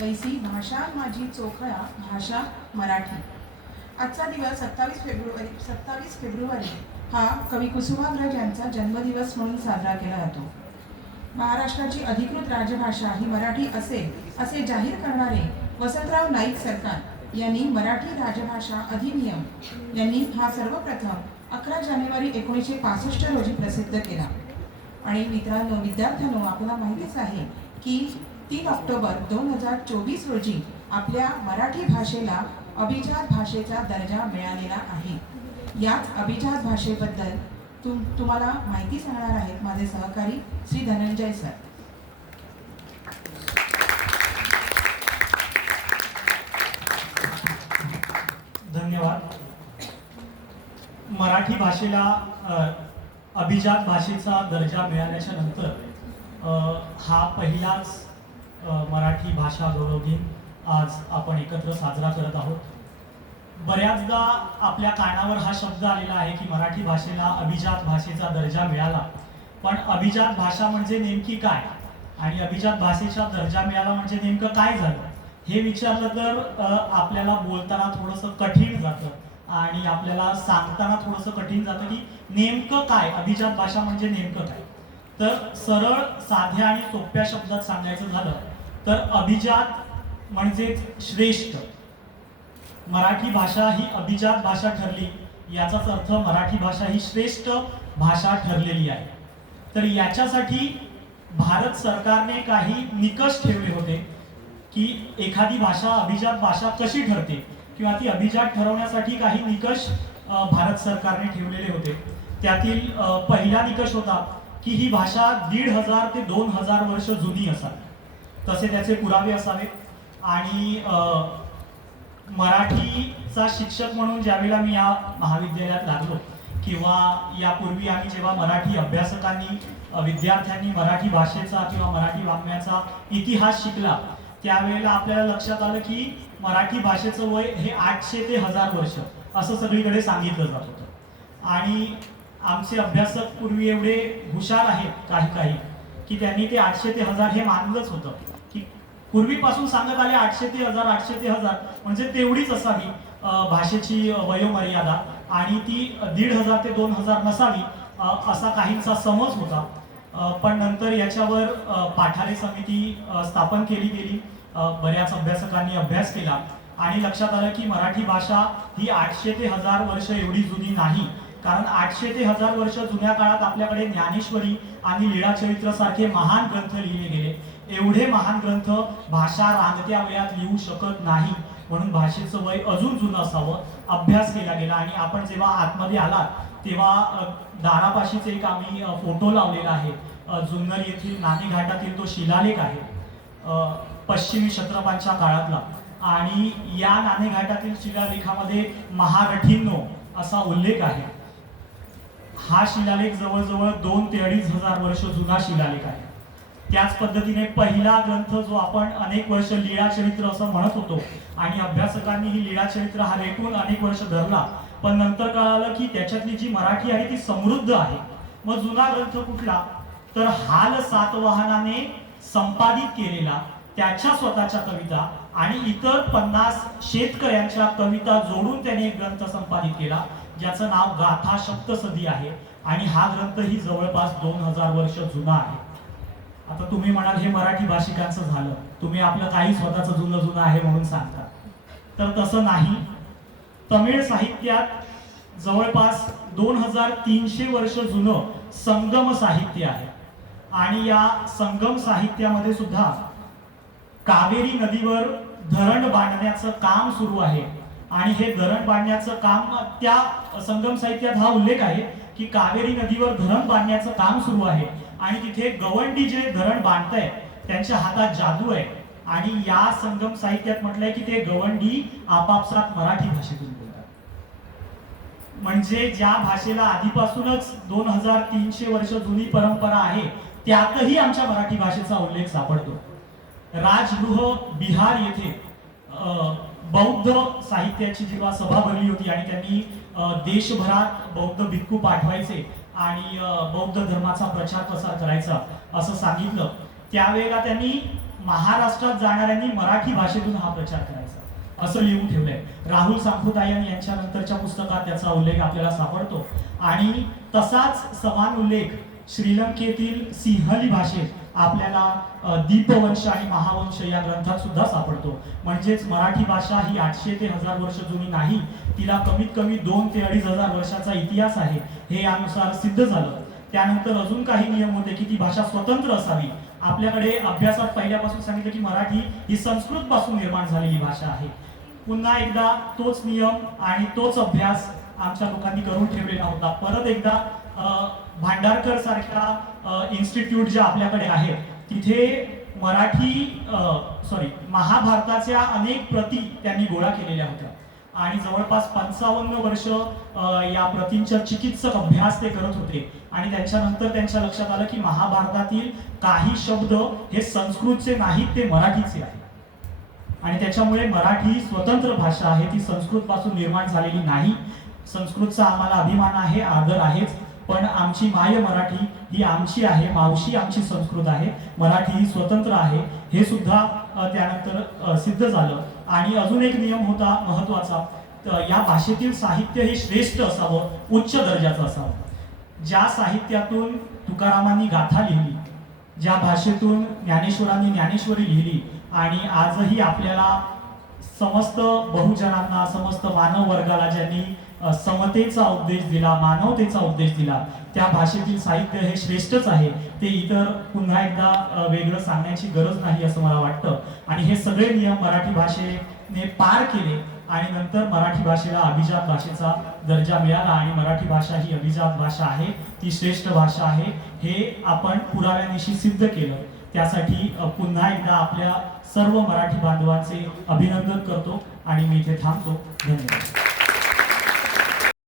तैसी भाषा माझी चोखळा भाषा मराठी. आजचा दिवस सत्तावीस फेब्रुवारी सत्तावीस फेब्रुवारी हा कवी कुसुमाग्रज यांचा जन्मदिवस म्हणून साजरा केला जातो. महाराष्ट्राची अधिकृत राजभाषा ही मराठी असेल असे जाहीर करणारे वसंतराव नाईक सरकार यांनी मराठी राजभाषा अधिनियम यांनी हा सर्वप्रथम अकरा जानेवारी एकोणीसशे पासष्ट रोजी प्रसिद्ध केला. आणि मित्रांनो विद्यार्थ्यांनो आपल्याला माहितीच आहे की तीन ऑक्टोबर दोन हजार चोवीस रोजी आपल्या मराठी भाषेला अभिजात भाषेचा दर्जा मिळालेला आहे. याच अभिजात भाषेबद्दल तुम तुम्हाला माहिती सांगणार आहेत माझे सहकारी श्री धनंजय सर. धन्यवाद. मराठी भाषेला अभिजात भाषेचा दर्जा मिळाल्याच्या नंतर हा पहिलाच मराठी भाषा गौरव दिन आज आपण एकत्र साजरा करत आहोत. बऱ्याचदा आपल्या कानावर हा शब्द आलेला आहे की मराठी भाषेला अभिजात भाषेचा दर्जा मिळाला. पण अभिजात भाषा म्हणजे नेमकी काय? आणि अभिजात भाषेचा दर्जा मिळाला म्हणजे नेमकं काय झालं? हे विचारलं तर आपल्याला बोलताना थोडंसं कठीण जातं. आणि आपल्याला सांगताना थोडंसं कठीण जातं की नेमकं काय? अभिजात भाषा म्हणजे नेमकं काय? तर सरळ साध्या आणि सोप्या शब्दात सांगायचं झालं तर अभिजात म्हणजेच श्रेष्ठ. मराठी भाषा ही अभिजात भाषा ठरली. याचाच अर्थ मराठी भाषा ही श्रेष्ठ भाषा ठरलेली आहे. तर याच्यासाठी भारत सरकारने काही निकष ठेवले होते की एखादी भाषा अभिजात भाषा कशी ठरते किंवा ती अभिजात ठरवण्यासाठी काही निकष भारत सरकारने ठेवलेले होते. त्यातील पहिला निकष होता की ही भाषा दीड हजार ते दोन हजार वर्ष जुनी असावी. तसे त्याचे पुरावे असावेत. आणि मराठीचा शिक्षक म्हणून ज्यावेळेला मी या महाविद्यालयात लागलो किंवा यापूर्वी आम्ही जेव्हा मराठी अभ्यासकांनी विद्यार्थ्यांनी मराठी भाषेचा किंवा मराठी वाङ्मयाचा इतिहास शिकला त्यावेळेला आपल्याला लक्षात आलं की मराठी भाषेचं वय हे आठशे ते हजार वर्ष असं सगळीकडे सांगितलं जात होतं. आणि आमचे अभ्यासक पूर्वी एवढे हुशार आहेत काही काही की त्यांनी ते आठशे ते हजार हे मानलंच होतं. पूर्वीपासून सांगत आले आठशे ते हजार आठशे ते हजार. म्हणजे तेवढीच असावी भाषेची वयोमर्यादा. आणि ती दीड हजार ते दोन हजार नसावी असा काहींचा समज होता. पण नंतर याच्यावर पाठारे समिती स्थापन केली गेली. बऱ्याच अभ्यासकांनी अभ्यास केला. आणि लक्षात आलं की मराठी भाषा ही आठशे ते हजार वर्ष एवढी जुनी नाही. कारण आठशे ते हजार वर्ष जुन्या काळात आपल्याकडे ज्ञानेश्वरी आणि लीळाचरित्र सारखे महान ग्रंथ लिहिले गेले. एवढे महान ग्रंथ भाषा रांगत्या वयात लिहू शकत नाही. म्हणून भाषेचं वय अजून जुनं असावं अभ्यास केला गेला. आणि आपण जेव्हा आतमध्ये आलात तेव्हा दारापाशीचे दारापाशीच एक आम्ही फोटो लावलेला आहे. जुन्नर येथील नाणेघाटातील तो शिलालेख आहे पश्चिमी क्षत्रपांच्या काळातला. आणि या नाणेघाटातील शिलालेखामध्ये महारठींनो असा उल्लेख आहे. हा शिलालेख जवळजवळ दोन ते अडीच हजार वर्ष जुना शिलालेख आहे. त्याच पद्धतीने पहिला ग्रंथ जो आपण अनेक वर्ष लीळाचरित्र असं म्हणत होतो आणि अभ्यासकांनी ही लीळाचरित्र हा रेटून अनेक वर्ष धरला पण नंतर कळालं की त्याच्यातली जी मराठी आहे ती समृद्ध आहे. मग जुना ग्रंथ कुठला? तर हाल सातवाहनाने संपादित केलेला त्याच्या स्वतःच्या कविता आणि इतर पन्नास शेतकऱ्यांच्या कविता जोडून त्याने एक ग्रंथ संपादित केला ज्याचं नाव गाथा सप्तसदी आहे. आणि हा ग्रंथ ही जवळपास दोन हजार वर्ष जुना आहे. आता तुम्ही म्हणाल हे मराठी भाषिकांचं झालं. तुम्ही आपलं काही स्वतःचं जुनं जुनं आहे म्हणून सांगता. तर तसं नाही. तमिळ साहित्यात जवळपास दोन हजार तीनशे वर्ष जुनं संगम साहित्य आहे. आणि या संगम साहित्यामध्ये सुद्धा कावेरी नदीवर धरण बांधण्याचं काम सुरू आहे. आणि हे धरण बांधण्याचं काम त्या संगम साहित्यात हा उल्लेख आहे की कावेरी नदीवर धरण बांधण्याचं काम सुरू आहे. आणि तिथे गवंडी जे धरण बांधतंय त्यांच्या हातात जादू आहे. आणि या संगम साहित्यात म्हटलंय की ते गवंडी आपापसात मराठी भाषेतून बोलतात. म्हणजे ज्या भाषेला आधीपासूनच दोन हजार तीनशे वर्ष जुनी परंपरा आहे त्यातही आमच्या मराठी भाषेचा उल्लेख सापडतो. राजगृह बिहार येथे बौद्ध साहित्याची जेव्हा सभा भरली होती आणि त्यांनी देशभरात बौद्ध भिक्खू पाठवायचे आणि बौद्ध धर्माचा प्रचार प्रसार करायचा असं सांगितलं त्यावेळेला त्यांनी महाराष्ट्रात जाणाऱ्यांनी मराठी भाषेतून हा प्रचार करायचा. असं लिहून ठेवलंय. राहुल सांखुतायन यांच्या नंतरच्या पुस्तकात त्याचा उल्लेख आपल्याला सापडतो. आणि तसाच समान उल्लेख श्रीलंकेतील सिंहली भाषेत आपल्याला दीपवंश आणि महावंश या ग्रंथात सुद्धा सापडतो. म्हणजेच मराठी भाषा ही आठशे ते हजार वर्ष जुनी नाही तिला कमीत कमी दोन ते अडीच हजार वर्षाचा इतिहास आहे हे यानुसार सिद्ध झालं. त्यानंतर अजून काही नियम होते की ती भाषा स्वतंत्र असावी. आपल्याकडे अभ्यासात पहिल्यापासून सांगितलं की मराठी ही संस्कृत पासून निर्माण झालेली भाषा आहे. पुन्हा एकदा तोच नियम आणि तोच अभ्यास आमच्या लोकांनी करून ठेवलेला होता परत एकदा भांडारकर सारख्या इन्स्टिट्यूट जे आपल्याकडे आहेत तिथे मराठी सॉरी महाभारताच्या अनेक प्रती त्यांनी गोळा केलेल्या होत्या. आणि जवळपास पंचावन्न वर्ष या प्रतींचा चिकित्सक अभ्यास ते करत होते. आणि त्याच्यानंतर त्यांच्या लक्षात आलं की महाभारतातील काही शब्द हे संस्कृतचे नाहीत ते मराठीचे आहेत. आणि त्याच्यामुळे मराठी ही स्वतंत्र भाषा आहे ती संस्कृतपासून निर्माण झालेली नाही. संस्कृतचा आम्हाला अभिमान आहे आदर आहेच. पण आमची माय मराठी ही आमची आहे मावशी आमची संस्कृत आहे मराठी ही स्वतंत्र आहे हे सुद्धा त्यानंतर सिद्ध झालं. आणि अजून एक नियम होता महत्त्वाचा या भाषेतील साहित्य हे श्रेष्ठ असावं उच्च दर्जाचं असावं. ज्या साहित्यातून तुकारामांनी गाथा लिहिली ज्या भाषेतून ज्ञानेश्वरांनी ज्ञानेश्वरी लिहिली आणि आजही आपल्याला समस्त बहुजनांना समस्त मानव वर्गाला ज्यांनी समतेचा उपदेश दिला मानवतेचा उपदेश दिला. त्या भाषेतील साहित्य हे श्रेष्ठच आहे. ते इतर पुन्हा एकदा वेगळं सांगण्याची गरज नाही असं मला वाटतं. आणि हे सगळे नियम मराठी भाषेने पार केले आणि नंतर मराठी भाषेला अभिजात भाषेचा दर्जा मिळाला आणि मराठी भाषा ही अभिजात भाषा आहे ती श्रेष्ठ भाषा आहे हे आपण पुराव्यानिशी सिद्ध केलं. त्यासाठी पुन्हा एकदा आपल्या सर्व मराठी बांधवांचे अभिनंदन करतो आणि मी इथे थांबतो. धन्यवाद.